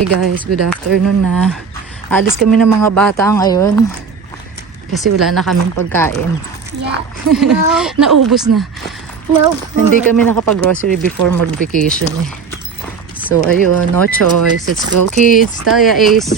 Hey guys, good afternoon na. Alis kami ng mga bata ngayon kasi wala na kaming pagkain. Yeah. No. Naubos na. No. Hindi kami nakapag-grocery before mag-vacation eh. So ayun, no choice. Let's go kids. Talia, Ace.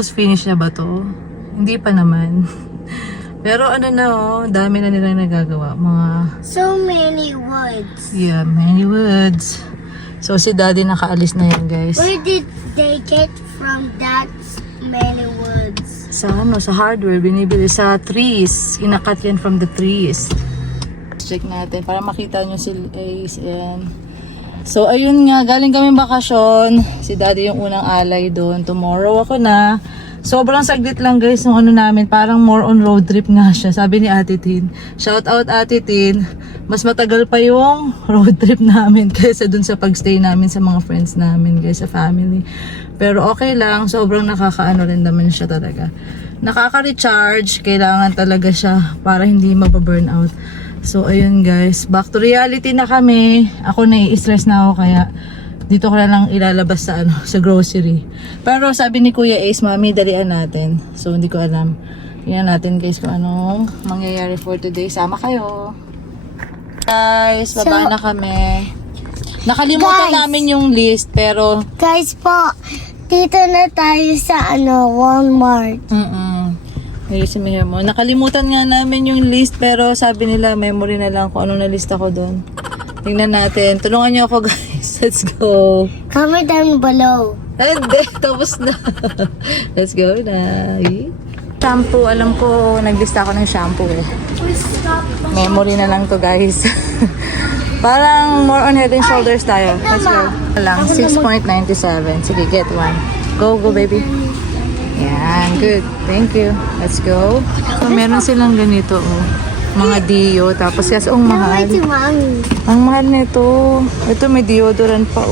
Almost finish na ba to? Hindi pa naman. Pero ano na dami na nila nagagawa. Mga... So many woods. Yeah, many woods. So si daddy nakaalis na yan guys. Where did they get from that many woods? Sa sa hardware, binibili sa trees. Inakat yan from the trees. Check natin para makita nyo si Ace. So ayun nga, galing kami bakasyon. Si daddy yung unang alay doon. Tomorrow ako na. Sobrang saglit lang guys yung namin. Parang more on road trip nga siya. Sabi ni Ate Tin. Shout out Ate Tin. Mas matagal pa yung road trip namin kaysa dun sa pagstay namin sa mga friends namin guys, sa family. Pero okay lang. Sobrang nakakaano rin naman siya talaga. Nakaka-recharge. Kailangan talaga siya para hindi mababurn out. So ayun guys, back to reality na kami. Ako nai-stress na ako kaya dito ko na lang ilalabas sa sa grocery. Pero sabi ni Kuya Ace, Mami, dalian natin. So hindi ko alam. Tingnan natin guys kung anong mangyayari for today. Sama kayo. Guys, baba na kami. Nakalimutan namin yung list pero Guys po, dito na tayo sa Walmart. Ayusin mo. Nakalimutan nga namin yung list pero sabi nila memory na lang kung anong nalista ko doon. Tingnan natin. Tulungan niyo ako guys. Let's go. Comment down below. Hindi. Tapos na. Let's go na. Shampoo. Alam ko naglista ako ng shampoo eh. Memory na lang to guys. Parang more on head and shoulders tayo. Let's go. Lang. 6.97. Sige, get one. Go baby. Yan, good. Thank you. Let's go. So, meron silang ganito, mga Dio. Tapos, yes, mahal. Ang mahal nito. Ito, may deodorant pa,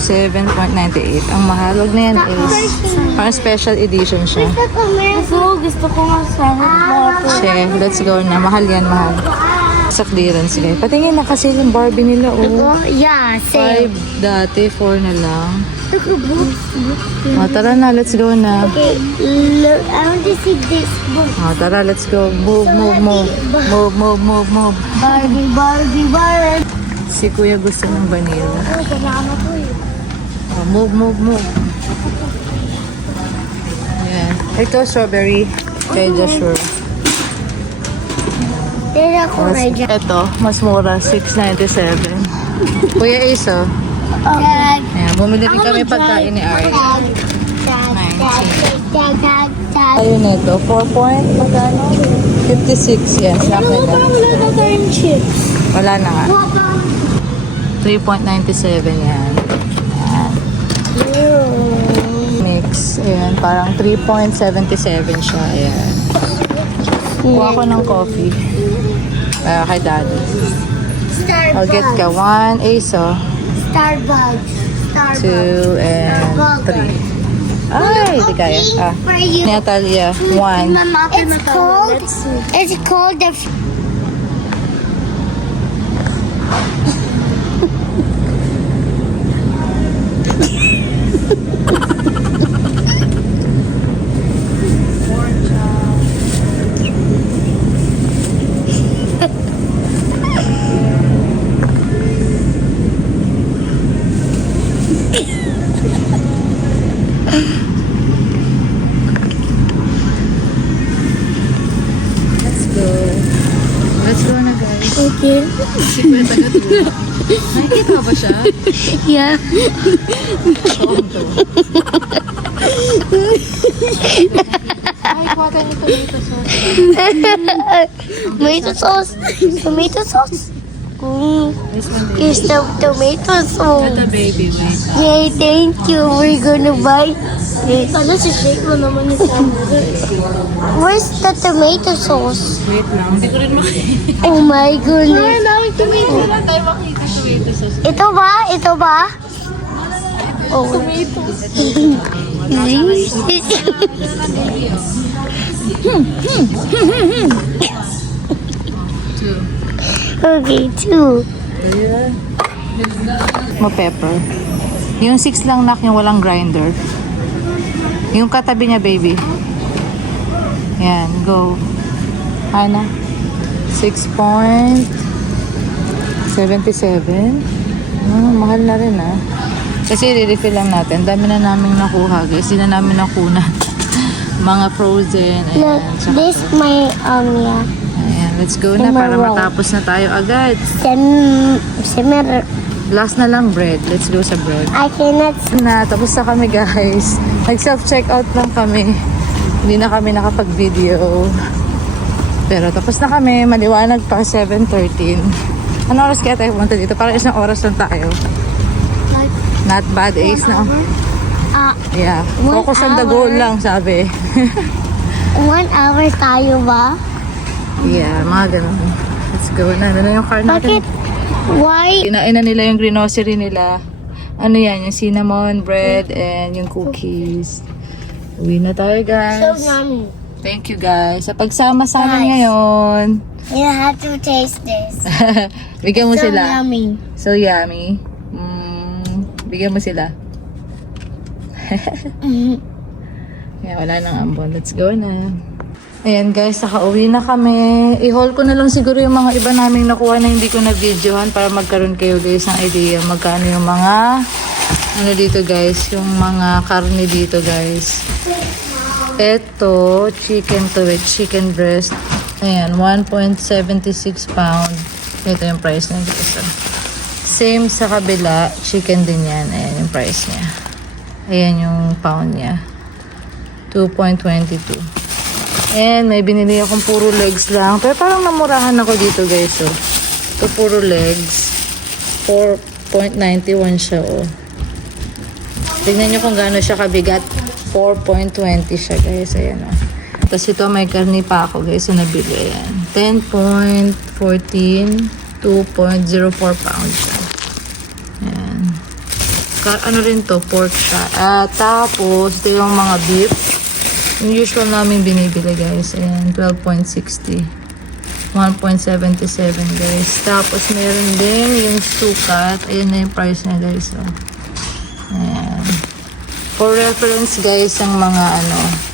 7.98. Ang mahal. Wag na yan, is. Parang special edition siya. Gusto ko nga sa Chef, let's go na. Mahal yan, mahal. Sa clearance, guys. Patingin na kasi yung Barbie nila, Yeah, same. 5 dati, 4 na lang. Tara na, let's go na. Okay, look, I want to see this book. Tara, let's go. Move. Barbie. Si Kuya gusto ng vanilla. Kasama ko eh. Move. Yan. Ito, strawberry. Kaya sure. Tira ko medyo. Ito, mas mura. 6.97. Kuya Ace, Okay. Ayan, bumili rin kami pagkain ni Ari. Ayun na ito. 4.56. Yes, Wala na tayong chips. Wala na nga. 3.97 yan. Mix. Ayan, parang 3.77 siya. Ayan. Kuha ko ng coffee. Kay daddy. I'll get ka 1 Ace, Starbucks. 2 and 3. Ay, di kaya. Natalia, 1. It's called the Okay. Nakikita ba siya? Yeah. Show him to. Ay, kuha tayo ng tomato sauce. Tomato sauce. Tomato sauce. Here's the tomato sauce. Ito, baby, wait. Yay, thank you. We're gonna buy. Ano si shake mo naman yung Where's the tomato sauce? Wait lang, hindi ko rin makita. Oh my goodness. Daming tomato na tayo makita tomato sauce. Ito ba? Ito ba? Oh. Tomato. Two. Okay, two. Mo pepper. Yung 6 lang nak, yung walang grinder. Yung katabi niya, baby. Yan, go. Ana. 6.77. Mahal na rin ah. Kasi re-refill lang natin. Dami na namin nakuha, guys. Hindi na namin nakuna. Mga frozen. Look, Ayan. Tsaka this to. my yeah. Ayan, let's go na para matapos na tayo agad. Simmer. Last na lang bread. Let's go sa bread. I cannot. Na, tapos na kami guys. Nag-self-checkout lang kami. Hindi na kami nakapag-video. Pero tapos na kami. Maliwanag pa, 7:13. Ano oras kaya tayo pumunta dito? Parang isang oras lang tayo. Not bad, Ace, no? Yeah. 1 Focus on the goal hour. lang, sabi. 1 hour tayo ba? Yeah, mga ganun. Let's go na. Ano na yung car natin? Bakit? Why? Kinain na nila yung grocery nila. Ano yan? Yung cinnamon bread and yung cookies. Uwi na tayo, So guys. yummy. Thank you, guys. Sa pagsama sa amin Guys. ngayon. You have to taste this. Bigyan mo So sila. yummy. So yummy. Bigyan mo sila. Kaya wala nang ambon. Let's go na. Ayan guys, nakauwi na kami. I-haul ko na lang siguro yung mga iba naming nakuha na hindi ko na-videohan para magkaroon kayo guys ng idea magkano yung mga ano dito guys, yung mga karne dito guys. Ito, chicken to it, chicken breast. Ayan, 1.76 pound. Ito yung price niya guys. Same sa kabila, chicken din yan. Ayan yung price niya. Ayan yung pound niya. 2.22. And may binili akong puro legs lang. Pero parang namurahan ako dito guys. So, ito puro legs. 4.91 siya. Oh. Tignan nyo kung gaano siya kabigat. 4.20 siya guys. Ayan oh. Tapos ito may karni pa ako guys. So nabili. Ayan. 10.14. 2.04 pounds siya. Ayan. Ano rin to? Pork siya. Tapos ito yung mga beef. Yung usual namin binibili guys. Ayan, 12.60. 1.77 guys. Tapos meron din yung sukat. Ayan na yung price niya guys. So. Ayan. For reference guys, ang mga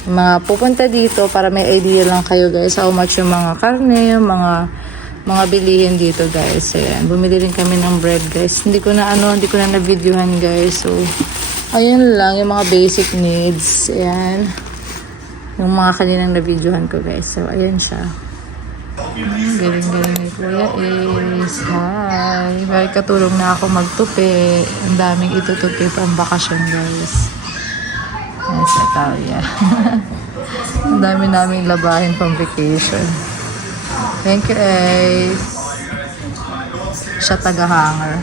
mga pupunta dito para may idea lang kayo guys how much yung mga karne, yung mga bilihin dito guys. Ayan, bumili rin kami ng bread guys. Hindi ko na na-videohan guys. So, ayun lang yung mga basic needs. Ayan. Yung mga kaninang na-videohan ko guys. So, ayan siya. Galing-galing ni Kuya is. Hi! May katulong na ako magtupi. Ang daming itutupi pang bakasyon guys. Yes, Italia. Ang dami naming labahin pang vacation. Thank you, Ace. Siya taga-hanger.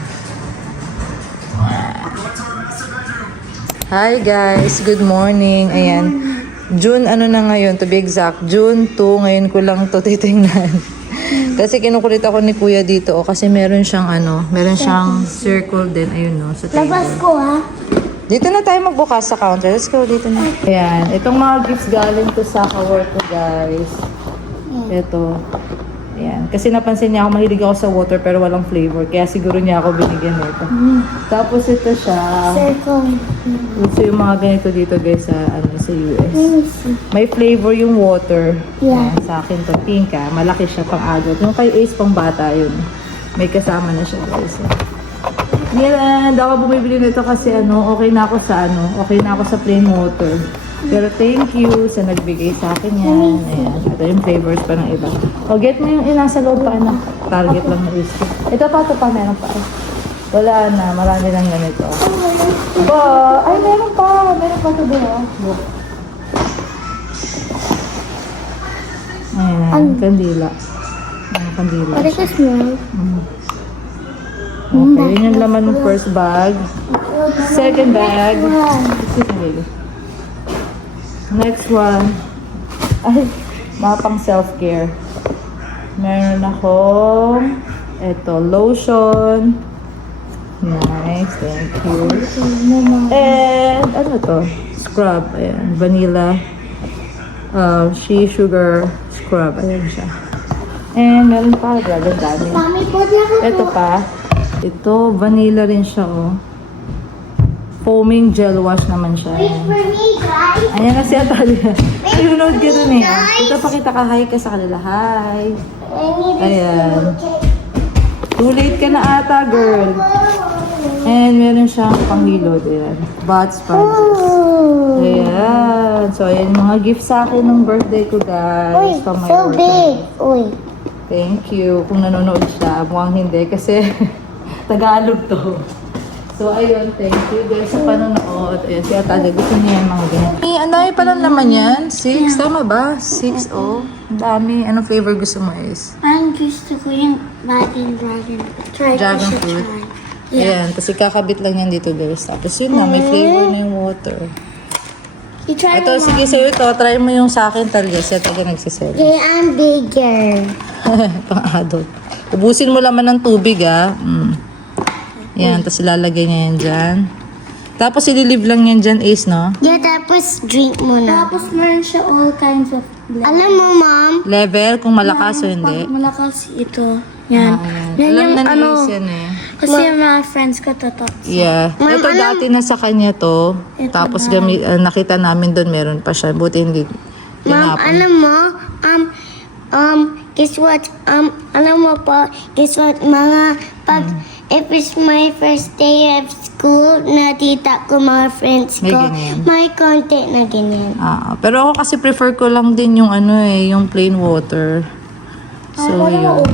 Hi guys, good morning. Ayan. June na ngayon, to be exact. June 2, ngayon ko lang to titingnan. Kasi kinukulit ako ni Kuya dito. Kasi meron siyang circle din. Ayun no, sa table. Labas ko ha. Dito na tayo magbukas sa counter. Let's go dito na. Ayan. Itong mga gifts galing to sa kawork ko guys. Ito. Ayan. Kasi napansin niya ako, mahilig ako sa water pero walang flavor. Kaya siguro niya ako binigyan nito. Tapos ito siya. Circle. So yung mga ganito dito guys sa US. May flavor yung water. Yeah. Ayan, sa akin to. Pink ah. Malaki siya pang adult. Yung kay Ace pang bata yun. May kasama na siya guys. Yan. Ako bumibili nito kasi okay na ako sa plain water. Pero thank you sa nagbigay sa akin yan. Ayan. Ito yung flavors pa ng iba. O, get mo yung nasa loob pa na. Target lang na is. Ito pa. Meron pa. Wala na. Marami lang ganito. Ay, meron pa. Meron pa ito din. Ayan, kandila. Ayan, kandila. What is the smell? Okay, yun yung laman ng first bag. Second bag. Excuse me. Next one. Ay, mga pang self-care. Meron akong lotion. Nice, thank you. And ano to? Scrub. Ayan, vanilla. Shea sugar scrub. Ayan siya. And meron pa, grabe dami. Mami, pwede ako Ito pa. Ito, vanilla rin siya, oh. Foaming gel wash naman siya. Wait for me, guys. Ayan na si Atalia. Ayunod ka dun eh. Ito, pakita ka, hi ka sa kanila. Hi. I need Ayan. Too late ka na ata, girl. And meron siyang panghilod. Ayan. Bud sponges. Ayan. So, ayan yung mga gifts sa akin ng birthday ko, guys. Uy, From my so work. big. Uy. Thank you. Kung nanonood siya, mukhang hindi kasi Tagalog to. So, ayun, thank you guys sa panonood. Ayan, si Atalia, gusto niya yung mga ganyan. Ang dami pa lang naman yan. 6, tama ba? 6, oh. Ang dami. Anong flavor gusto mo is? Ang gusto ko yung Latin dragon. Try Dragon ko siya fruit. try. Ayan, tapos ikakabit lang yan dito guys. Tapos yun na, may flavor na yung water. I-try Ito, sige sa'yo ito. Try mo yung sa akin, Talia. Siya talaga nagsasell. Okay, I'm bigger. Pang-adult. Ubusin mo laman ng tubig, ah. Yan, tapos ilalagay niya yan dyan. Tapos ililive lang yan dyan, Ace, no? Yeah, tapos drink muna. Tapos meron siya all kinds of Alam mo, Mom? Level, kung malakas o hindi. Malakas ito. Yan. Yan Alam yung na ni ano. Ace yan eh. Kasi yung mga friends ko tatak. Yeah. Ma'am, Ito dati na sa kanya to. Tapos nakita namin doon, meron pa siya. Buti hindi Mom, tinapon. alam mo, guess what? Alam mo po, guess what? If it's my first day of school, natita ko mga friends May ko, ganyan. may konti na ganyan. Pero ako kasi prefer ko lang din yung yung plain water. So, yun.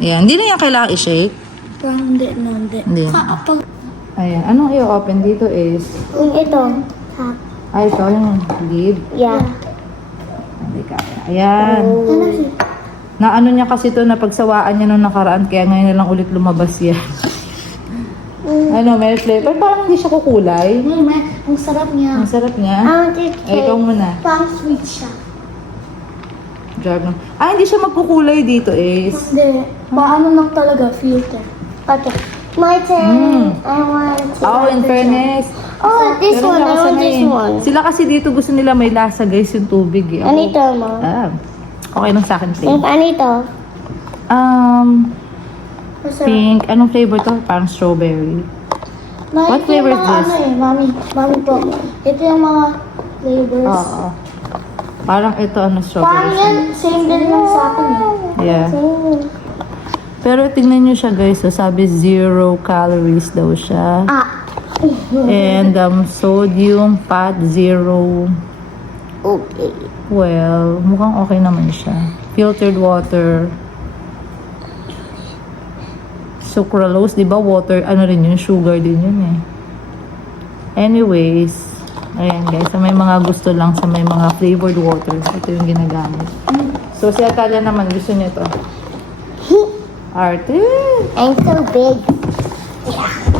Ayan. Hindi na yan kailangan i-shake. Parang hindi. Hindi. Ayan. Anong i-open dito is? Kung ito, top. Ito yung lid. Yeah. Hindi ka. Ayan. Na ano niya kasi to, napagsawaan niya nung nakaraan, kaya ngayon na lang ulit lumabas yan. May flavor. Parang hindi siya kukulay. Ang sarap niya. Ang sarap niya. Ay, ikaw muna. Parang sweet siya. Dragon. Hindi siya magkukulay dito, Ace. Hindi. Paano lang talaga, filter. Okay. My turn. I want to. In fairness. This Pero one. hindi I ako want sanay this eh. one. Sila kasi dito gusto nila may lasa, guys, yung tubig eh. Ako, Anito, Mom? okay lang sa akin, plain. Anito? Pink. Anong flavor to? Parang strawberry. What flavor is this? Mami po. Ito yung mga flavors. Oo. Parang ito, Parang strawberry. yan, same din lang sa akin eh. Yeah. Same. Pero tingnan nyo siya, guys. Sabi 0 calories daw siya. And sodium, fat, 0. Okay. Well, mukhang okay naman siya. Filtered water. Sucralose, di ba? Water, ano rin yun? Sugar din yun eh. Anyways, ayan guys. Sa may mga gusto lang sa may mga flavored waters, ito yung ginagamit. So, si Atalia naman, gusto niya to. Arte. I'm so big.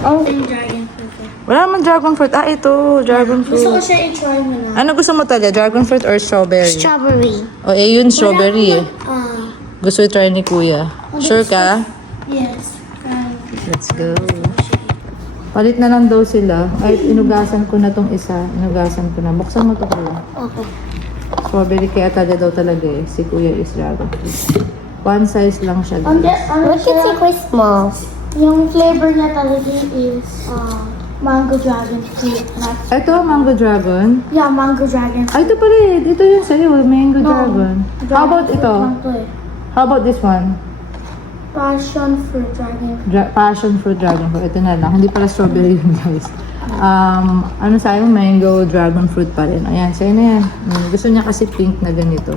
Ang dragon fruit. Wala naman dragon fruit. Ito. Dragon fruit. Gusto ko siya i-try mo na. Ano gusto mo, Talia? Dragon fruit or strawberry? Strawberry. Yun, strawberry eh. Ah, Gusto i-try ni Kuya. Sure ka? yes. Let's go. Palit na lang daw sila. Ay, inugasan ko na tong isa. Inugasan ko na. Buksan mo to, Kuya. Okay. Strawberry kaya Talia daw talaga eh. Si Kuya is dragon fruit. One size lang siya. Look at si Christmas. Yung flavor niya talaga is mango dragon fruit. Ito, mango dragon. Yeah, mango dragon fruit. Ito pala eh. Ito yung sa'yo, mango dragon. How about ito? How about this one? Passion fruit dragon fruit. Passion fruit dragon fruit. Ito na lang. Hindi pala strawberry yun, guys. Ano sa'yo? Mango dragon fruit pa rin. Ayan, sa'yo na yan. Gusto niya kasi pink na ganito.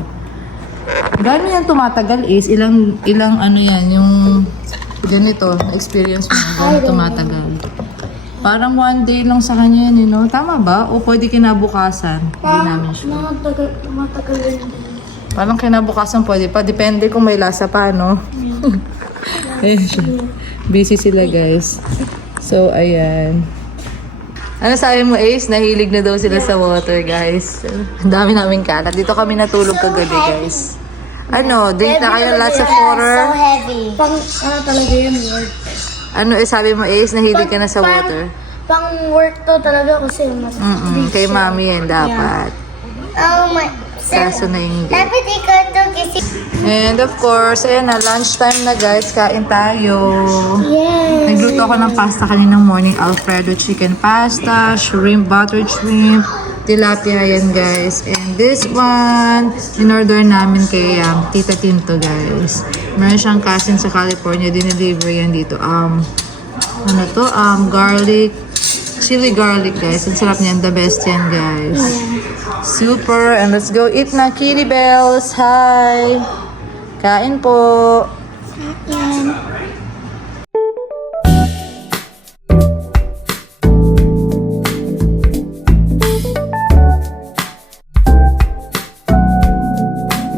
Gano'n yan tumatagal is? Ilang ano yan? Yung ganito, experience mo. Gano'n tumatagal? Parang one day lang sa kanya yan, Tama ba? O pwede kinabukasan? Hindi namin sure. Matagal rin din. Parang kinabukasan pwede pa. Depende kung may lasa pa, no? Ayan siya. Busy sila, guys. So, ayan. Ano sabi mo, Ace? Nahilig na daw sila sa water, guys. Ang dami namin kalat. Dito kami natulog kagabi, guys. Ano? Drink na kayo lots of water? So heavy. Pang, ano talaga yun, work. Ano sabi mo, Ace? Nahilig ka na sa water? Pang work to talaga kasi mas Kay mami yan dapat. Oh my. Kaso na hindi. Dapat ikaw to kasi. And of course, ayan na, lunchtime na guys. Kain tayo. Yes. Nagluto ako ng pasta kaninang morning. Alfredo chicken pasta, shrimp, buttered shrimp, tilapia yan guys. And this one, in-order namin kay Tita Tinto guys. Meron siyang cousin sa California. Dineliver yan dito. Ano to? Garlic, chili garlic guys. Ang sarap niyan. The best yan guys. Super. And let's go eat na, Kitty Bells. Hi! Kain po.